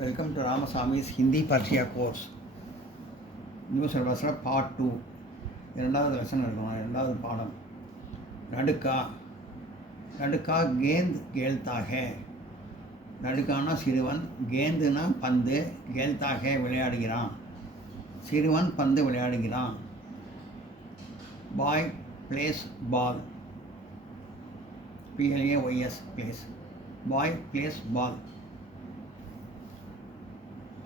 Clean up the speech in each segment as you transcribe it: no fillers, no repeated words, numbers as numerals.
Welcome to Ramasamy's Hindi பர்ஷியா course. New சிலபஸில் part 2 இரண்டாவது லெசன் இருக்கணும். இரண்டாவது பாடம் நடுக்கா. நடுக்கா கேந்த் கேல்தாக. நடுக்கானா சிறுவன், கேந்துனா பந்து, கேல்தாக விளையாடுகிறான். சிறுவன் பந்து விளையாடுகிறான். Boy plays ball. PLAYS plays. Boy plays ball.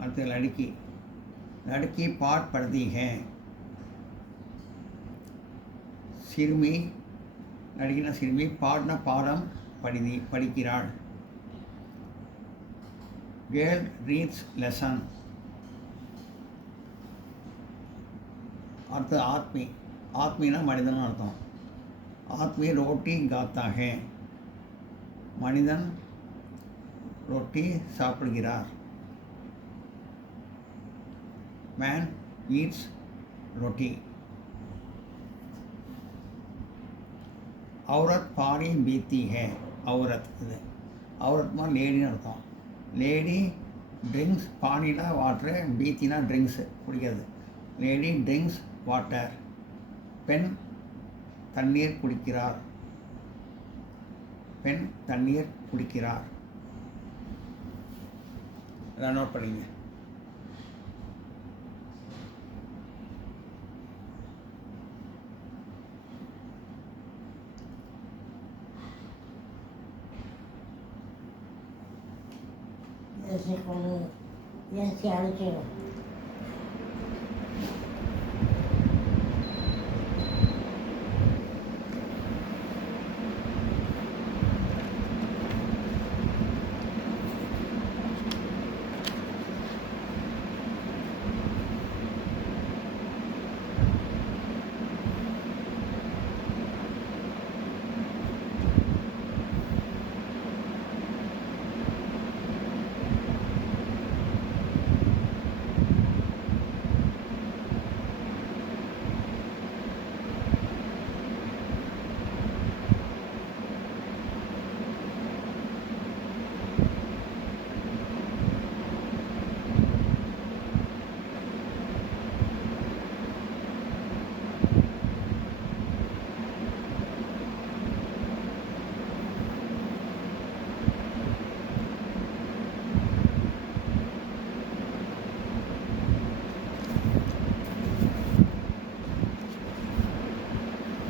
அடுத்து लड़की. लड़की पाठ पढ़ती है. சிறுமி, लड़कीना சிறுமி, பாட்னா பாடம் படிக்கிறாள். Girl reads lesson. அடுத்து ஆத்மி. ஆத்மினா மனிதன் அர்த்தம். ஆத்மி ரோட்டி காத்தா है. மனிதன் ரொட்டி சாப்பிடுகிறார். Man eats roti. औरत पानी पीती है. औरत இது औरतமா லேடின்னு அர்த்தம். லேடி ட்ரிங்க்ஸ், பானினா வாட்டரு, பீத்தினா ட்ரிங்க்ஸு குடிக்கிறது. Lady drinks water. பெண் தண்ணீர் குடிக்கிறார். பெண் தண்ணீர் குடிக்கிறார். இதை நோட் பண்ணிங்க. Ese con ya se ha hecho.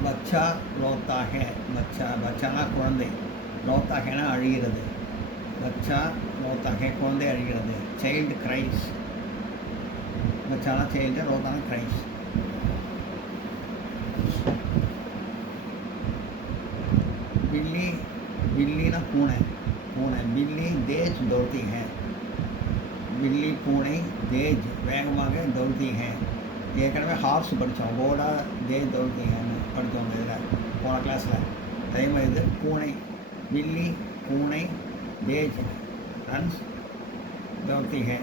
बच्चा रोता है. बच्चा, बच्चाना குழந்தை. रोता हैனா அழுகிறது. बच्चा रोता है குழந்தை அழுகிறது. child cries. बच्चाना child, रोताना cries. बिल्ली. बिल्ली ना பூனை. பூனை. बिल्ली तेज दौड़ती है. बिल्ली பூனை तेज வேகமாக दौड़ती है. ஏற்கனவே ஹார்ஸ் படித்தோம். கோடா தேஜ் दौड़ती है படித்தோம். இதில் போன கிளாஸில் அதே மாதிரி இது பூனை. बिल्ली பூனை तेज ரன்ஸ் दौड़ती है.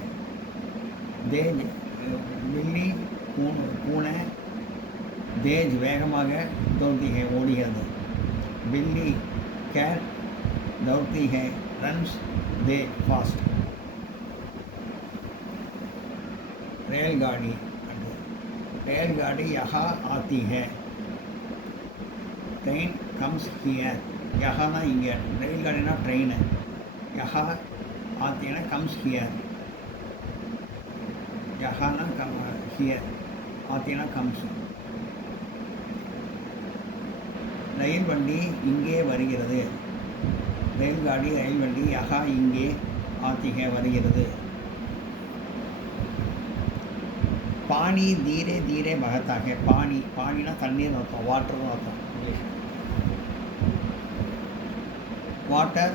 तेज बिल्ली பூனை तेज வேகமாக दौड़ती है ஓடுகிறது. बिल्ली कैट दौड़ती है रन्स दे फास्ट. रेलगाड़ी. रेलगाड़ी यहाँ आती है. Train comes here. यहाँ ना इங்கே. रेलगाड़ीना ट्रेन. यहाँ आती है ना कम्स हियर. यहाँ ना कम हियर. आती ना कम्स. ரயில் வண்டி இங்கே வருகிறது. रेलगाड़ी ரயில் வண்டி यहाँ இங்கே आती है வருகிறது. पानी धीरे धीरे बहता है. पानी, पानीना तண்ணீர் அர்த்தம். வாட்டர்னு அர்த்தம் இங்கிலீஷ். वाटर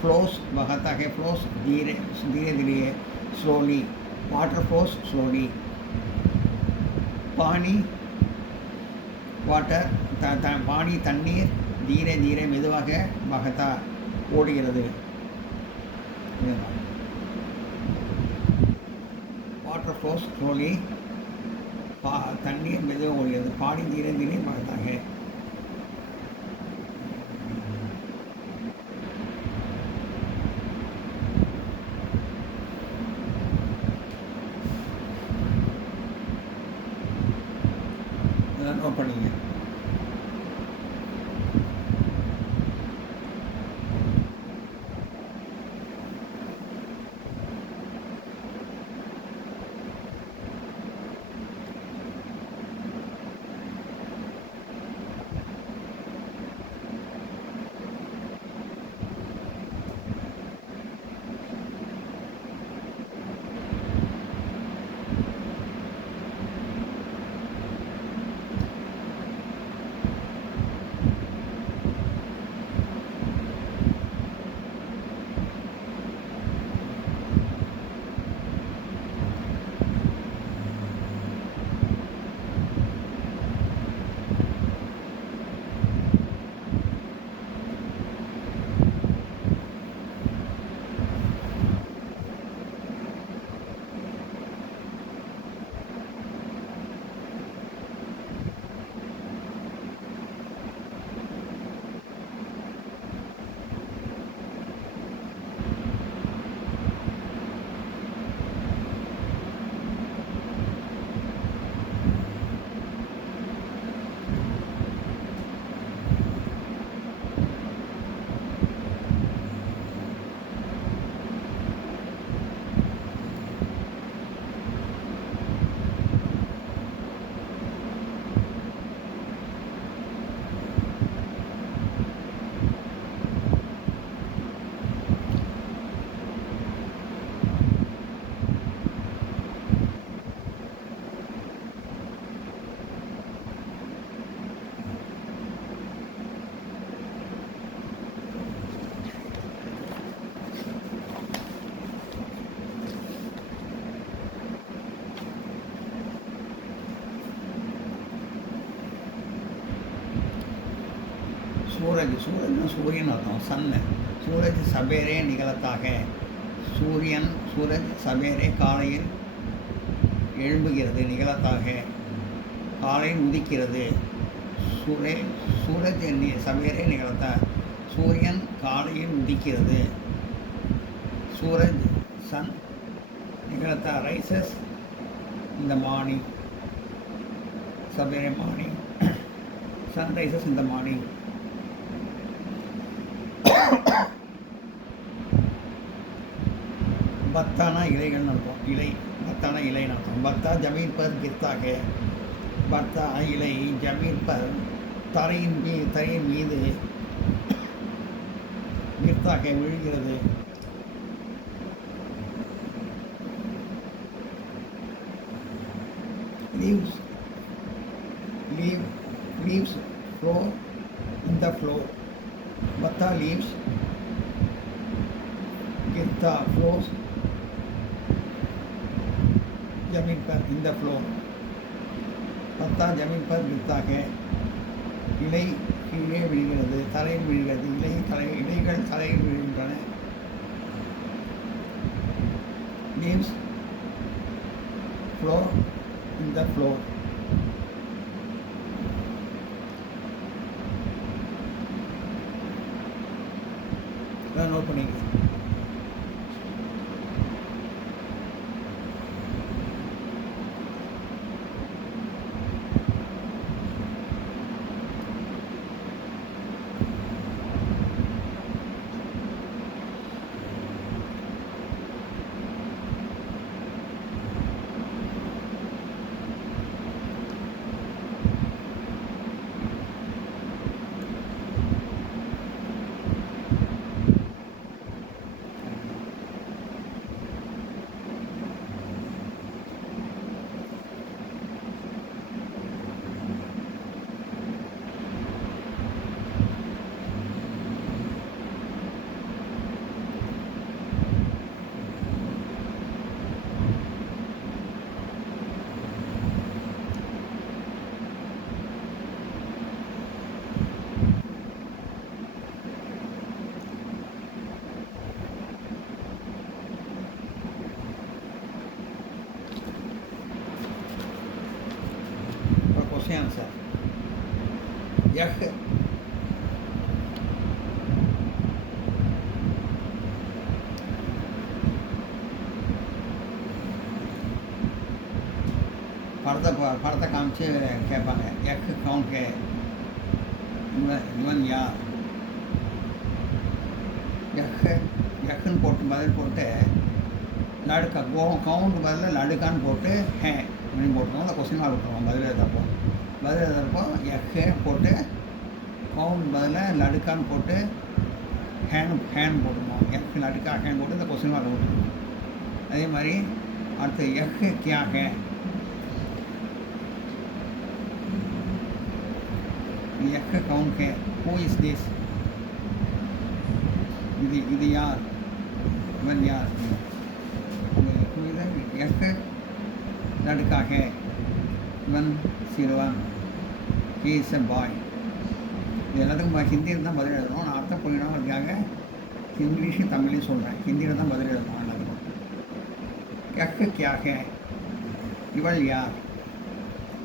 फ्लोस बहता है. फ्लोस धीरे धीरे धीरे स्लोली. Water flows slowly. पानी वाटर पानी तண்ணீர் धीरे धीरे மெதுவாக बहता ஓடுகிறது. Water flows slowly. तண்ணீர் மெதுவாக ஓடுகிறது. पानी धीरे धीरे बहता है. நோட் பண்ணிங்க. सूरज सूरज सूर्यन अर्थम सन सूरज सबेरे निगलता है सूर्यन सूरज सबेरे காலையில் எழும்புகிறது நிகழத்தாக காலையில் உதிக்கிறது சூரஜ் சபேரே நிகழத்தா சூரியன் காலையில் உதிக்கிறது சூரஜ் சன் நிகழத்தா ரைசஸ் இந்த மார்னிங் சபேரே மார்னிங் சன் ரைசஸ் இந்த மார்னிங் बत्ताना इलेगल नल्पो इले बत्ताना इले नल्पो बत्ता जमीन पर गिरता है बत्ता इले जमीन पर तरीन मीदु गिरता है विழுகிறது leaves flow in the floor Batta leaves गिरता flows जमीन पर इन द फ्लोर पत्ता जमीन पर गिरता है इले கீழே விழுகிறது தலையில் விழுகிறது இலைகள் தலையில் விழுகின்றன leaves flow in the floor note பண்ணிங்க आंसर यह படத்தை காமிச்சு கேட்பாங்க. எக்கு கவுண்ட் இவன் யார்? எக்குன்னு போட்டு பதில் போட்டு லடுக்கா கவுண்ட் பதில் லடுக்கான்னு போட்டு ஹே அப்படின்னு போட்டுருவோம். அந்த கொஸ்டின் மார்க் விட்டுருவோம் பதில் எழுதுறப்போ எக்கு போட்டு கவுண்ட் பதில் லடுக்கான்னு போட்டு ஹேன் போட்டுருவோம். எக்கு லடுக்கா ஹேன் போட்டு இந்த கொஸ்டின் மார்க் விட்டுருவோம். அதே மாதிரி அடுத்து egg Kia hey, egg count hey, who is this? இது யார்? இவன் யார்? எக்கு லடுக்கா ஹே, இவன் சிறுவன், ஹீ இஸ் எ பாய். இது எல்லாத்துக்கும் ஹிந்தியில் தான் பதில் எழுதணும். நான் அர்த்தம் புரியணுங்கிறதுக்காக இங்கிலீஷும் தமிழையும் சொல்கிறேன். ஹிந்தியில் தான் பதில் எழுதணும் எல்லாத்துக்கும். எக்கு கியா ஹே, இவள் யார்?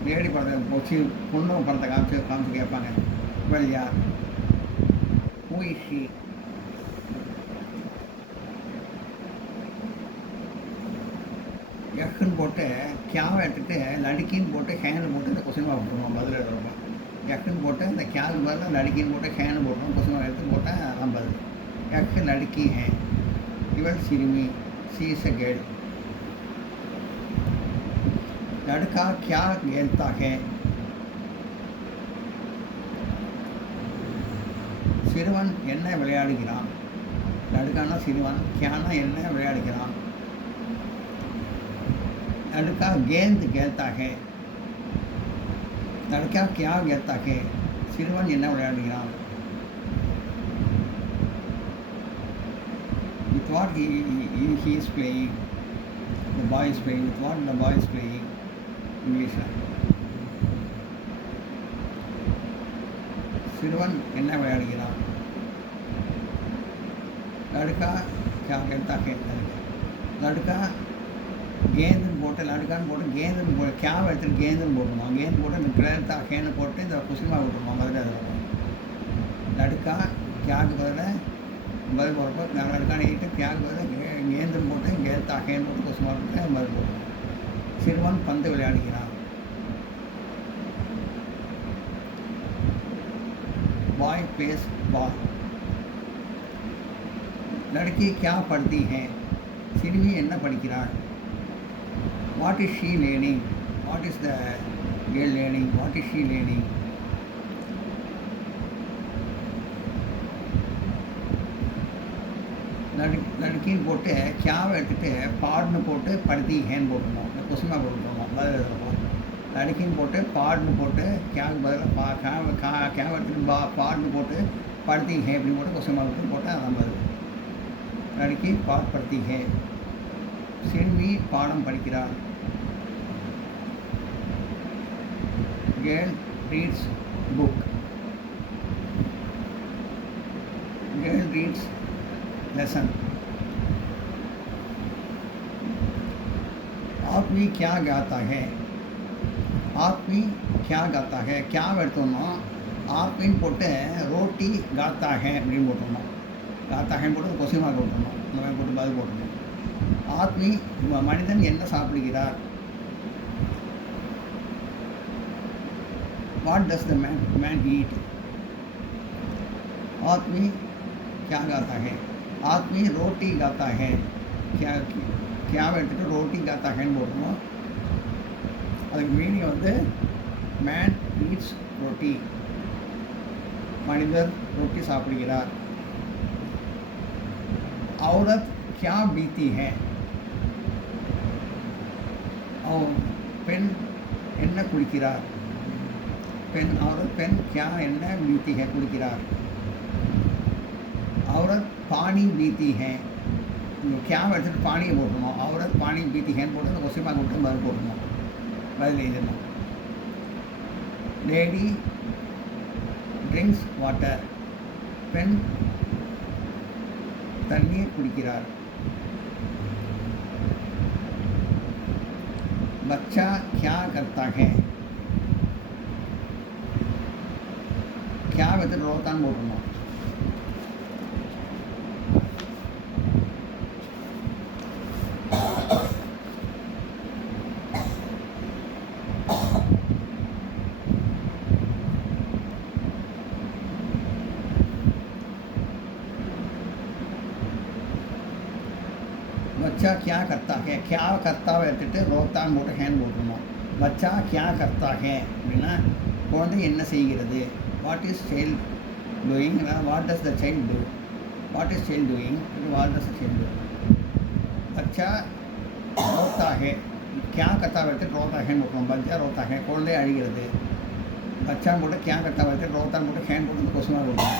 லேடி படத்தை போச்சு பொண்ணு படத்தை காமிச்சு கேட்பாங்க. இவள் யார்? Who is she? எக்குன்னு போட்டு கியாவை எடுத்துகிட்டு லடுக்கின்னு போட்டு ஹேன்னு போட்டு இந்த கொஸ்டின் மார்க் போட்டுருவோம் பதில் எழுதுறப்போ. எக்குன்னு போட்டு இந்த கியாவுக்கு பதில் லடுக்கின்னு போட்டு ஹேன்னு போட்டுருவோம். கொஸ்டின் மார்க் எடுத்து போட்டால் அதான் பதில். எக்கு லடுக்கி ஹே, இவள் சிறுமி, ஷீ இஸ் எ கேர்ள். लड़का क्या खेलता है? சிறுவன் என்ன விளையாடுகிறான்? லடுக்கானா சிறுவன், கியானா என்ன விளையாடுகிறான்? लड़का गेंद खेलता है. लड़का क्या खेलता है? சிறுவன் என்ன விளையாடுகிறான்? With what he is playing. The boy is playing. With what the boy is playing. English. சிறுவன் என்ன விளையாடுகிறான்? लड़का क्या खेलता है? लड़का गेंद போட்டு லடுக்கான்னு போட்டு கேந்துன்னு போட்டு கேவை எடுத்துட்டு கேந்துன்னு போட்டுருவோம். கேந்து போட்டு இந்த கிளர்த்தா கேன்னு போட்டு இந்த குசிமா விட்டுருவோம். பதில் அதில் லடுக்கா கேக்கு பதில் போடுறப்போ லடுக்கான்னு ஈட்டு கேக்கு பதில் கேந்துன்னு போட்டு கேல்த்தா கேன்னு போட்டு குசிமா விட்டு பதில் போடுவோம். சிறுவன் பந்து விளையாடுகிறான். Boy place ball. लड़की क्या पढ़ती है? சிறுமி என்ன படிக்கிறாள்? What is she learning? What is the girl learning? What is she learning? लड़किன்னு போட்டு கியாவை எடுத்துகிட்டு பாடுன்னு போட்டு படுத்தி ஹேன்னு போட்டுருவோம். இந்த கொசுமா போட்டுருவோம். பதில் எழுதுறோம். லடுக்கின்னு போட்டு பாடுன்னு போட்டு கேவுக்கு பதிலாக கேவை எடுத்துகிட்டு பாடுன்னு போட்டு படுத்தி ஹே அப்படின்னு போட்டு கொசுமா போட்டு அதான் பதில். लड़की पाठ पढ़ती है. சிறுமி பாடம் படிக்கிறார். girl reads book. girl reads lesson. आदमी क्या गाता है? आदमी क्या गाता है? क्या எடுத்தோம்னா ஆத்மின்னு போட்டு ரோட்டி காத்தா ஹே அப்படின்னு போட்டோம்னா காத்தா ஹேன்னு போட்டு கொஸ்டின் மார்க் போட்டோம்னா இந்த மாதிரி போட்டு பதில் போட்டோம். ஆத்மி மனிதன் என்ன சாப்பிடுகிறார்? வாட் டஸ் த मैन ईट? आदमी क्या गाता है? आदमी रोटी गाता है. क्या எடுத்துகிட்டு ரோட்டி காத்தா ஹேன்னு போட்டோம். அதுக்கு மீனிங் வந்து மேன் ஈட்ஸ் ரோட்டி, மனிதர் ரொட்டி சாப்பிடுகிறார். औरत क्या बीती है? பெண் என்ன குடிக்கிறார்? பெண் औरत பெண் क्या என்ன बीती है குடிக்கிறார். औरत पानी बीती है. क्या எடுத்துட்டு பானியை போட்டணும். औरत पानी बीती है போட்டு அந்த கொஸ்டின் மார்க் விட்டு பதில் போட்டணும். பதில் எழுதணும். Lady drinks water. பெண் தண்ணீர் குடிக்கிறார். बच्चा क्या करता है? क्या வந்து ரோத்தான் போடணும். बच्चा क्या करता है क्या கர்த்தாவை எடுத்துட்டு ரோத்தான் போட்டு ஹேண்ட் போட்டுருணும். பச்சா கியா கர்த்தா ஹே அப்படின்னா குழந்தை என்ன செய்கிறது. What is child doing, what does the child do, what is child doing, what does the child do. பச்சா ரோத்தா ஹே கியா கர்த்தாவை எடுத்துட்டு ரோத்தா ஹேண்ட் போட்டுருணும். பச்சா ரோத்தா ஹே குழந்தை அழுகிறது. பச்சான் போட்டு கியா கர்த்தாவை எடுத்துட்டு ரோத்தான் போட்டு ஹேண்ட் போட்டு கொசுமாக கொடுக்கணும்.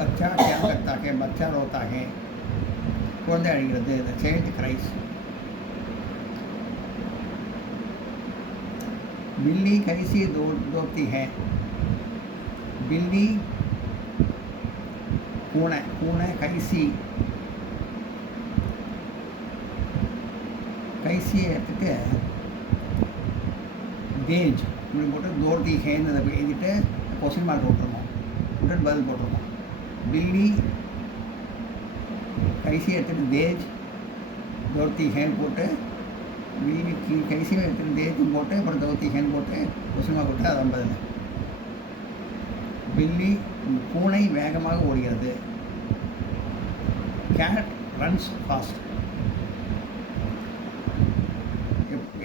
பச்சா கியா கர்த்தா ஹே பச்சா ரோத்தா ஹே குழந்தை அழுகிறது. The child cries. बिल्ली कैसी दौड़ती है. बिल्ली पूனை पूனை कैसी कैसी எடுத்துட்டு தேஜ் இப்படி போட்டு தோர்த்தி ஹேன்னு அதை எழுதிட்டு கொஸ்டின் மார்க் போட்டுருணும். உடன் பதில் போட்டுருணும். பில்லி கைசி எடுத்துட்டு தேஜ் தோர்த்தி ஹேன் போட்டு बिल्ली की कैसी எடுத்துட்டு தேஜும் போட்டு அப்புறம் தோர்த்தி ஹேன் போட்டு கொஸ்டின் போட்டு அது 50. பில்லி பூனை வேகமாக ஓடுகிறது. Cat runs fast.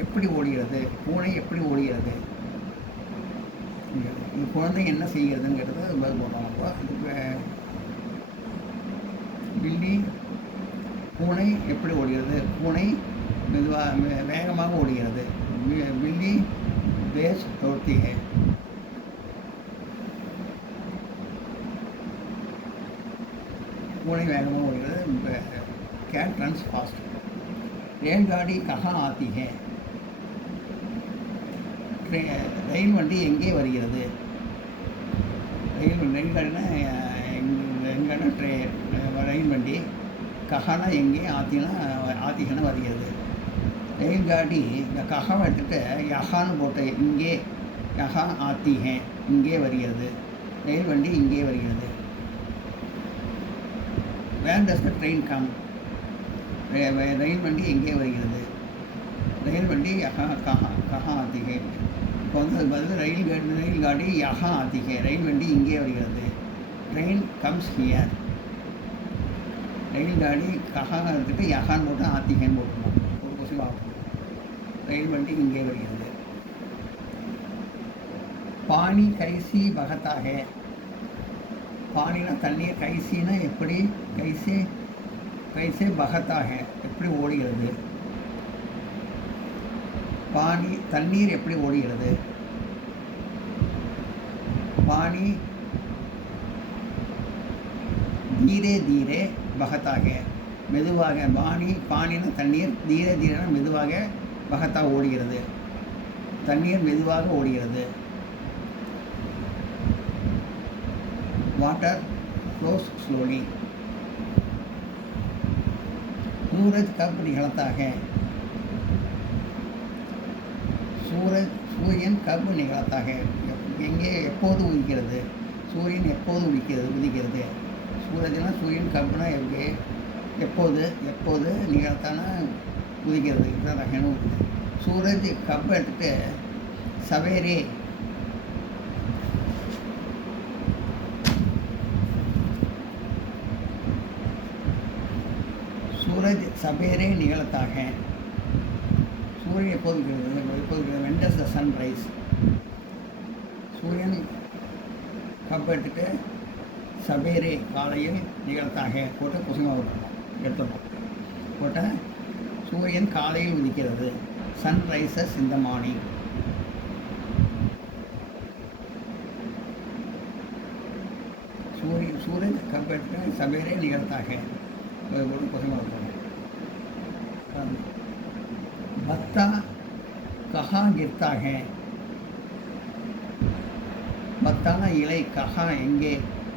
எப்படி ஓடுகிறது, பூனை எப்படி ஓடுகிறது, இந்த குழந்தை என்ன செய்கிறதுங்கிறது பதில் போடுறோம். அப்போ பில்லி பூனை எப்படி ஓடுகிறது, பூனை மெதுவாக வேகமாக ஓடுகிறது. பில்லி தேஜ் தோர்த்தி ஹே. பூனை வேகமாக ஓடுகிறது. Cat runs fast. रेलगाड़ी कहाँ आती है. ரயில் வண்டி எங்கே வருகிறது. ரயில்காடினா எங்கன்னா ரயில் வண்டி. கஹானா எங்கே, ஆத்திகனா வருகிறது. ரயில்காடி இந்த கஹாவை எடுத்துகிட்டு யஹான்னு போட்ட இங்கே யஹா ஆத்தி ஹே இங்கே வருகிறது. ரயில் வண்டி இங்கே வருகிறது. வேர் டஸ் த ட்ரெயின் கம். ரயில் வண்டி எங்கே வருகிறது. ரயில் வண்டி யஹா கஹா ஆத்தி ஹே. இப்போ வந்து அது பதில் ரயில்காடி யஹா ஆத்தி ஹே ரயில் வண்டி இங்கே வருகிறது. Train comes here. ரயில்காடி கஹா எடுத்துகிட்டு யஹான்னு போட்டு ஆத்திகேன்னு போட்டுருவோம். ஒரு கொஸ்டின் ஆகும். ரயில் வண்டி இங்கே வருகிறது. பானி கைசி பகத்தாக. பானினா தண்ணீர், கைசினா எப்படி, கைசே பகத்தாக எப்படி ஓடுகிறது. பானி தண்ணீர் எப்படி ஓடுகிறது. பானி தீரே தீரே பகத்தாக மெதுவாக. பானினா தண்ணீர், தீரே தீரேனா மெதுவாக, பகத்தா ஓடுகிறது. தண்ணீர் மெதுவாக ஓடுகிறது. Water flows slowly. सूरज कब निकलता है. சூரியன் கப் நிகழ்த்தா ஹே எங்கே எப்போது உதிக்கிறது. சூரியன் எப்போது உதிக்கிறது. சூரஜ்னா சூரியன் கப்னா எப்போது நிகழ்த்தானா உதிக்கிறது. இதுதான் ஹேனு. சூரஜ் கப் எடுத்துட்டு சவேரே सूरज सवेरे निकलता है. சூரியன் எப்போது இருக்கிறது. when does the sun rise. சூரியன் கப் எடுத்துட்டு சவேரே காலையில் நிகழ்த்தாக போட்டு குசுமாக எடுத்துடணும். போட்டால் சூரியன் காலையில் உதிக்கிறது. சன் ரைசஸ் இந்த மார்னிங். சூரியன் கப் எடுத்துட்டு சவேரே நிகழ்த்தாக போட்டு குசுமாக இருக்கணும். பத்தா கஹா கிர்த்தா ஹே. பத்தானா இலை, கஹா எங்கே,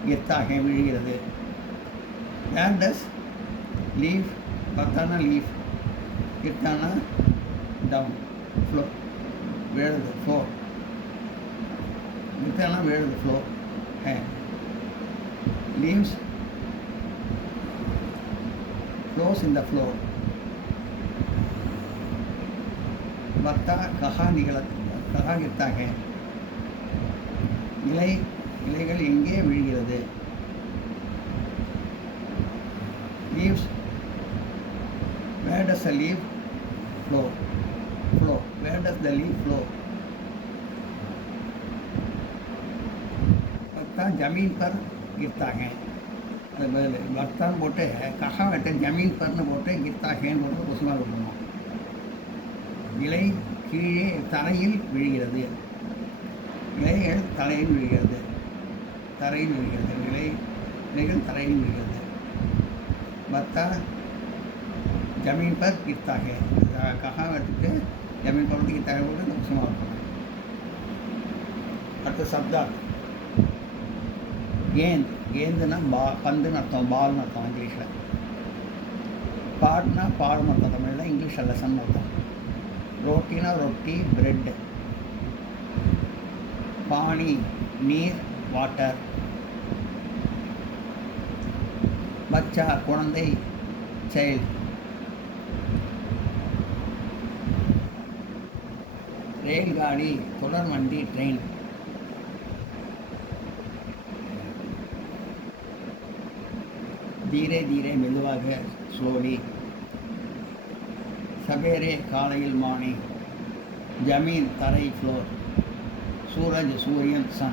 கிர்த்தா ஹே விழுகிறது. வேர் டஸ் லீஃப். பத்தானா லீஃப், கிர்த்தானா டவுன் ஃப்ளோ விழுது. ஃப்ளோர் கிர்த்தானா விழுது. Floor hey. Leaves flows in the floor. பத்தா கஹா கிர்த்தா ஹே. இலைகள் எங்கே விழுகிறது. Leaves does the leaf flow? Where does the leaf flow? पत्ता जमीन पर गिरता है. बर्तन बोटे है कहाँ बैठे जमीन पर न बोटे गिरता है बोटे उसमें बोलना. இலை கீழே தரையில் விழுகிறது. இலைகள் தலையில் விழுகிறது. தரையில் விழுகிறது. இலைகள் தரையில் விழுகிறது. பத்தா जमीन पर गिरता है. कहाँ बैठे जमीन पर गिरता है बोले तो उसमें बोलना. அடுத்த சப்தம் गेंदना पंदन अर्थम बाल अर्थम इंग्लिश पाड़ना पाड़ तमिल इंग्लिश लेसन अर्थम रोटीना रोटी ब्रेड पानी नीर वाटर बच्चा कुழந்தை चाइल्ड रेलगाड़ी தொடர்வண்டி ट्रेन धीरे धीरे मेलुवाग स्लोली सवेरे कालैயில் मार्निंग जमीन तரை फ्लोर सूरज सूर्यन सन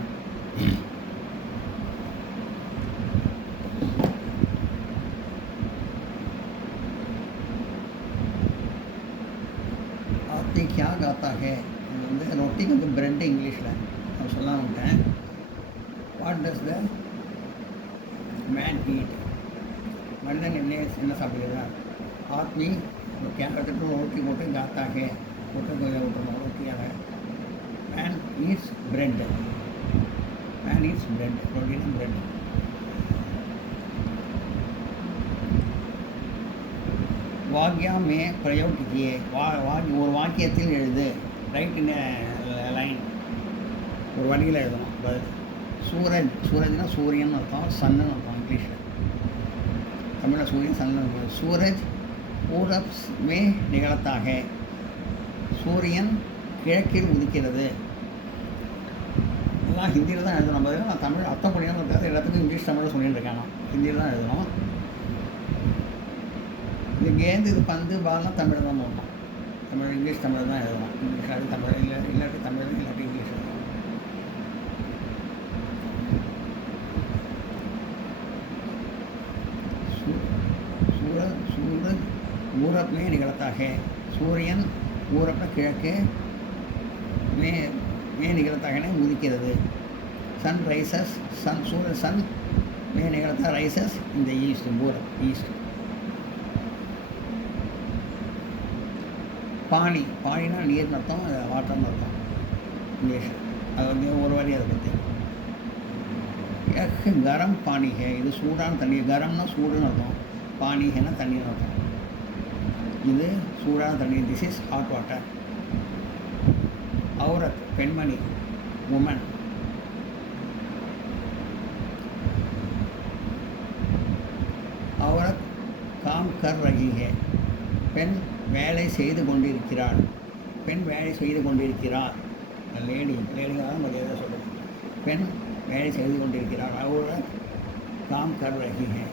आदमी क्या गाता है रोटी का तो ब्रेड इंग्लिश ला अब சொல்லலாம் விட்டேன் व्हाट डज द मैन ईट मर्दन என்ன சாப்பிடுகிறார் आदमी वो क्या करते तो रोटी मोटे गाता है मोटे रोटियाँ है मैन ईट्स ब्रेड रोटी ना ब्रेड वाक्या में प्रयोग कीजिए ஒரு வாக்கியத்தில் எழுது ரைட் இன் லைன் ஒரு வரியில் எழுதணும் सूरजना सूर्यन अर्थम सन अर्थम इंग्लिश तमिल सूर्य सन सूरज पूरब में निकलता है सूर्यन கிழக்கில் உதிக்கிறது. எல்லாம் ஹிந்தியில் தான் எழுதணும். பதில் நான் தமிழ் அர்த்தம் புரியணும் இருக்காது எல்லாத்துக்கும் இங்கிலீஷ் தமிழில் சொல்லிட்டு இருக்கேன். நான் ஹிந்தியில் தான் எழுதணும். இது கேந்து இது பந்து பால்லாம் தமிழ் தான் போடணும். தமிழ் இங்கிலீஷ் தமிழ் தான் எழுதணும். இங்கிலீஷ் அது தமிழ் இல்லாட்டி தமிழ் இல்லாட்டி இங்கிலீஷ் எழுதணும். सूरज पूरब में निकलता है सूर्यन पूरब किழக்கு में निकलता है उदिक्கிறது. सन राइसेस सन सूरज सन में निकलता राइसेस इन द ईस्ट पूरब ईस्ट. पानी पानीना நீர் அர்த்தம் வாட்டர் அர்த்தம் इंग्लिश அது வந்து ஒரு வரி அதை பற்றி. एक गरम पानी है இது சூடான தண்ணி. गरमனா சூடுன்னு அர்த்தம். पानी है ना तண்ணி अर्थम இது சூடான தண்ணி. This is hot water. औरत பெண்மணி वुमन. औरत काम कर रही है பெண் வேலை செய்து கொண்டிருக்கிறாள். பெண் வேலை செய்து கொண்டிருக்கிறார். லேடிக்காக மரியாதை சொல்லுங்கள். பெண் வேலை செய்து கொண்டிருக்கிறார். औरत काम कर रही है.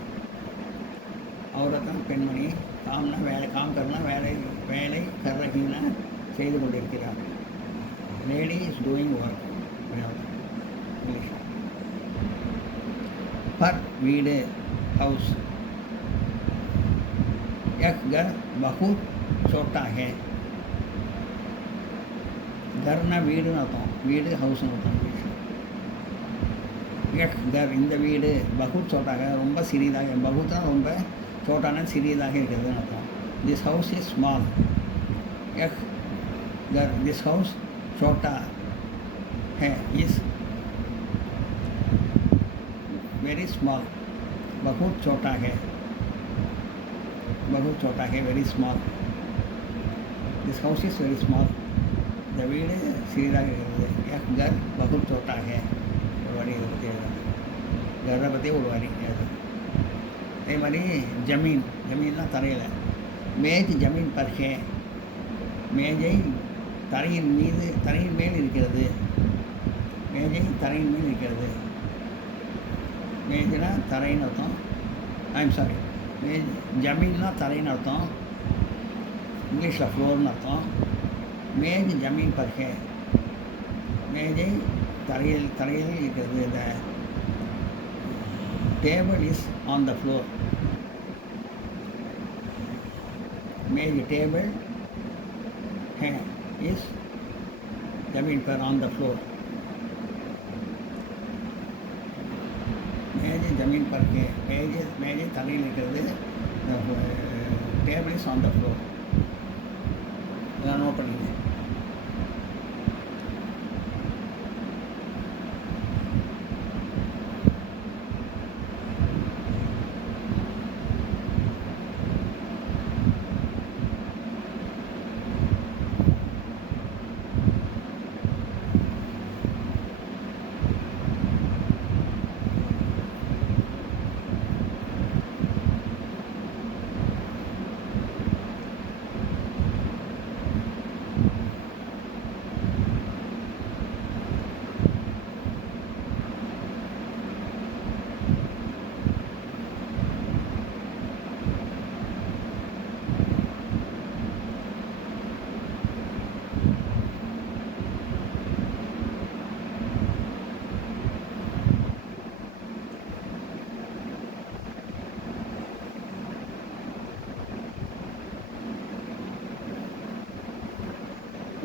औरत பெண்மணி காம்னா வேலை काम करना வேலை कर रही ना செய்து கொண்டிருக்கிறார். Lady is doing work. English पर வீடு हाउस. एक घर बहुत छोटा है. घरना வீடுன்னு அர்த்தம். வீடு ஹவுஸ்னு அர்த்தம். एक घर இந்த வீடு बहुत छोटा है ரொம்ப சிறிதாக. बहुतना ரொம்ப छोटाना சிறியதாக இருக்கிறதுன்னு அர்த்தம். This house is small. एक घर दिस हाउस छोटा है इज वेरी स्मॉल. बहुत छोटा है very small. This house is very small. இந்த வீடு சிறிதாக இருக்கிறது. एक घर बहुत छोटा है ஒரு வரி இதை பற்றி எழுதுறது. घரை பற்றி ஒரு வரி எழுதுறது. அதே மாதிரி ஜமீன்லாம் தரையில். மேஜ் ஜமீன் பர் ஹே. மேஜை தரையின் மேல் இருக்கிறது. மேஜை தரையின் மேல் இருக்கிறது. மேஜ்னா தரைன்னு அர்த்தம். ஐம் சாரி மேஜ் ஜமீன்னா தரைன்னு அர்த்தம். இங்கிலீஷில் ஃப்ளோர்னு அர்த்தம். மேஜ் ஜமீன் பர் ஹே, மேஜை தரையில் இருக்கிறது. இந்த table is on the floor. மேஜ் டேபிள் है इस जमीन पर ऑन द फ्लोर. मेज जमीन पर है, मेज तले இருக்கிறது. Table is on the floor. Note பண்ணிங்க.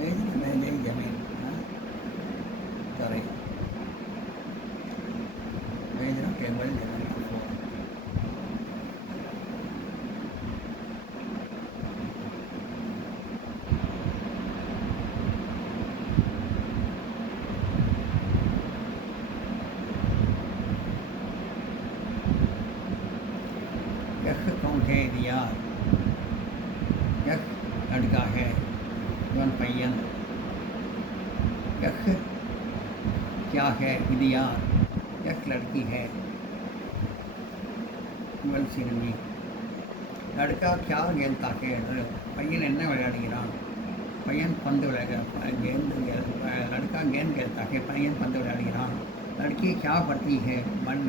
मेज जमीन तरे, मेज टेबल जमीन फ्लोर. यह कौन है दिया, यह लड़का है वन पय्यन. यह क्या है இது யார், यह लड़की है वन सिरमी. लड़का क्या खेलता है, பையன் என்ன விளையாடுகிறான். பையன் பந்து लड़का गेंद खेलता है, பையன் பந்து விளையாடுகிறான். लड़की क्या पढ़ती है, பெண்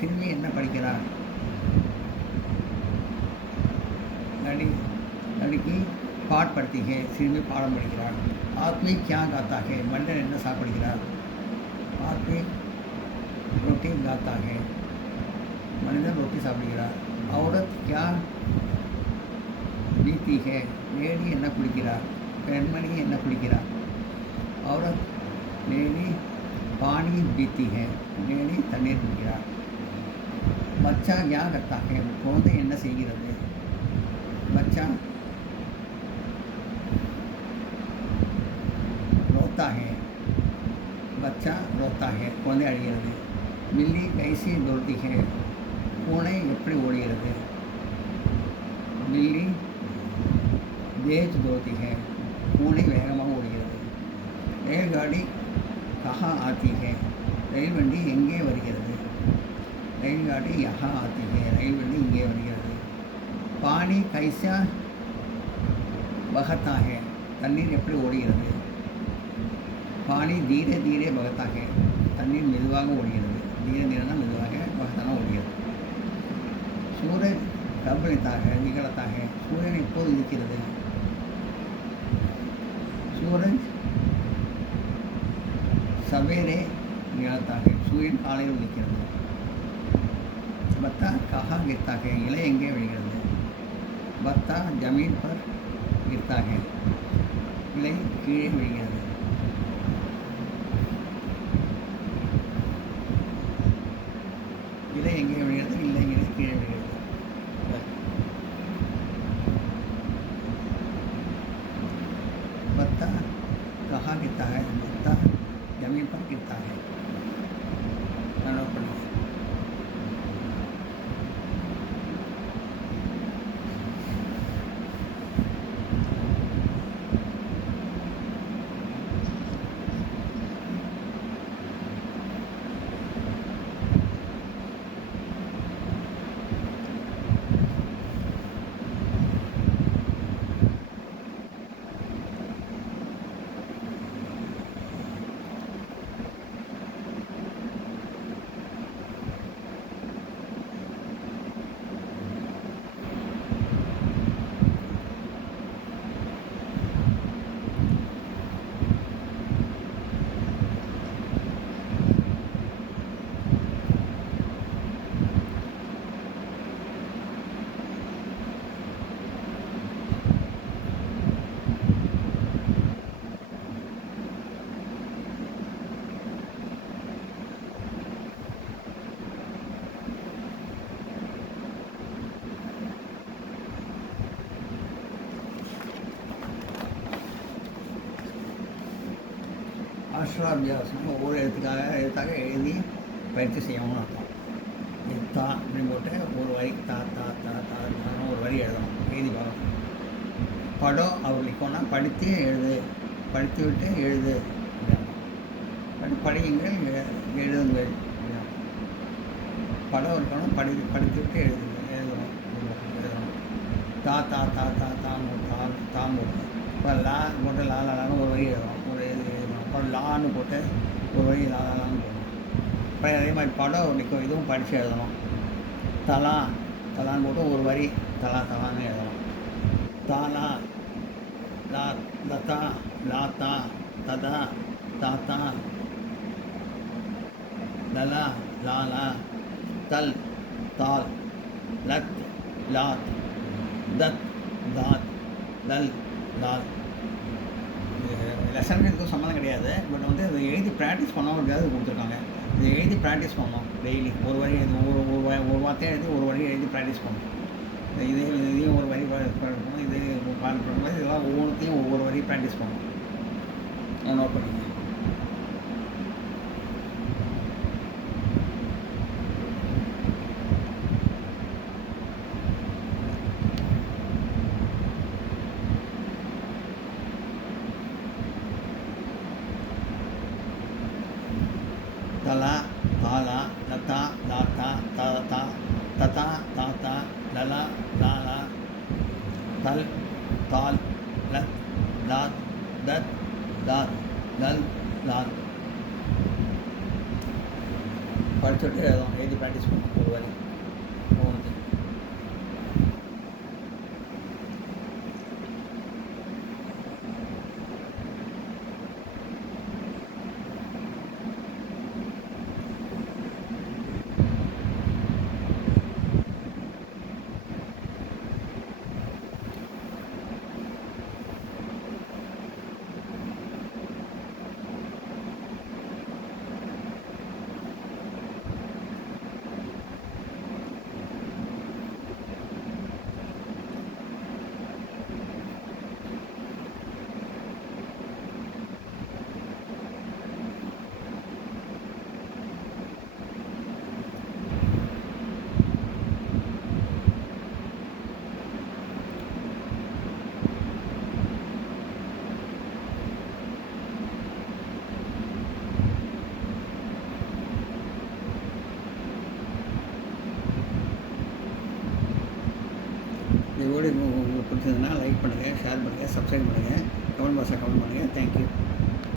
சிறுமி என்ன படிக்கிறார். लड़की पाठ पढ़ती है, सिरमी पाठम पढ़िक्கிறார். आदमी क्या गाता है, मनुष्य என்ன சாப்பிடுகிறார். आदमी रोटी गाता है, मनुष्य रोटी சாப்பிடுகிறார். औरत क्या पीती है, लेडी என்ன குடிக்கிறார். பெண்மணி என்ன குடிக்கிறார். औरत लेडी पानी पीती है, लेडी தண்ணீர் குடிக்கிறார். बच्चा क्या करता है, குழந்தை என்ன செய்கிறது. बच्चा रोता है, बच्चा रोता है, குழந்தை அழுகிறது. बिल्ली कैसी दौड़ती है, பூனை எப்படி ஓடுகிறது. बिल्ली तेज दौड़ती है, பூனை வேகமாக ஓடுகிறது. रेलगाड़ी कहाँ आती है, ரயில் வண்டி எங்கே வருகிறது. रेलगाड़ी यहाँ आती है, ரயில் வண்டி இங்கே வருகிறது. पानी कैसा बहता है, தண்ணீர் எப்படி ஓடுகிறது. पानी धीरे धीरे बहता है, தண்ணீர் மெதுவாக ஓடுகிறது. धीरे धीरे மெதுவாக बहताना ஓடுகிறது. सूरज कब निकलता है, சூரியன் எப்போது இருக்கிறது. सूरज सवेरे निकलता है, சூரியன் காலையில் உதிக்கிறது. பத்தா कहाँ गिरता है, இலை எங்கே விழுகிறது. பத்தா जमीन पर गिरता है, இலை கீழே விழுகிறது. இலை எங்கே விழுகிறது, இல்லை இலை கீழே விழுகிறது. பத்தா कहाँ गिरता है, பத்தா जमीन पर गिरता है. அக்ஷராபியாசம் ஒவ்வொரு எழுத்தாக எழுதி பயிற்சி செய்யணும்னு அர்த்தம். இது தா அப்படின்னு போட்டு ஒரு வரி தா தா தா தா தான்னு ஒரு வரி எழுதணும், எழுதி பார்க்கணும். படம் அவர்களுக்குன்னா படித்து எழுது, படித்து விட்டு எழுது அப்படின்னா படியுங்கள் எழுதுங்கள் அப்படின்னா படம் இருக்கணும், படித்து விட்டு எழுதணும். தா தா தா தா தாம் போட்டு இப்போ லா போட்டு லான்னு ஒரு வரி எழுதணும், ஒரு எழுதணும். அப்புறம் லான்னு போட்டு ஒரு வரி லான்னு போடணும். இப்போ அதே மாதிரி படம் நிற்கும், இதுவும் படித்து எழுதணும். தலான்னு போட்டு ஒரு வரி தலான்னு எழுதணும். தாலா லா லதா லாத்தா ததா தாத்தா லலா லாலா தல் தால் லத் லாத் தத் தாத் லல் லால். லெசனுக்கு எதுவும் சம்மந்தம் கிடையாது. பட் வந்து அதை எழுதி ப்ராக்டிஸ் பண்ணவங்களுக்காக அது கொடுத்துருக்காங்க. இதை எழுதி ப்ராக்டிஸ் பண்ணணும் டெய்லி. ஒரு வரி ஒரு வார்த்தையாக எழுதி ஒரு வரி எழுதி ப்ராக்டிஸ் பண்ணணும். இதையும் ஒரு வரி பண்ணணும், இது பண்ணும்போது இதெல்லாம் ஒவ்வொன்றுத்தையும் ஒவ்வொரு வரி ப்ராக்டிஸ் பண்ணணும். நோட் பண்ணிங்க. தலா தாலா லதா லாத்தா ததா ததா தாத்தா லலா லாலா தல் தால் லத் லாத் தத் தாத் லல் லால். படிச்சுட்டு எழுதி ப்ராக்டிஸ் பண்ணணும் ஒரு வரி ஒவ்வொன்று. இந்த வீடியோ உங்களுக்கு பிடிச்சதுன்னா லைக் பண்ணுங்கள், ஷேர் பண்ணுங்கள், சப்ஸ்கிரைப் பண்ணுங்கள், கமெண்ட் பாக்ஸில் கமெண்ட் பண்ணுங்கள். தேங்க்யூ.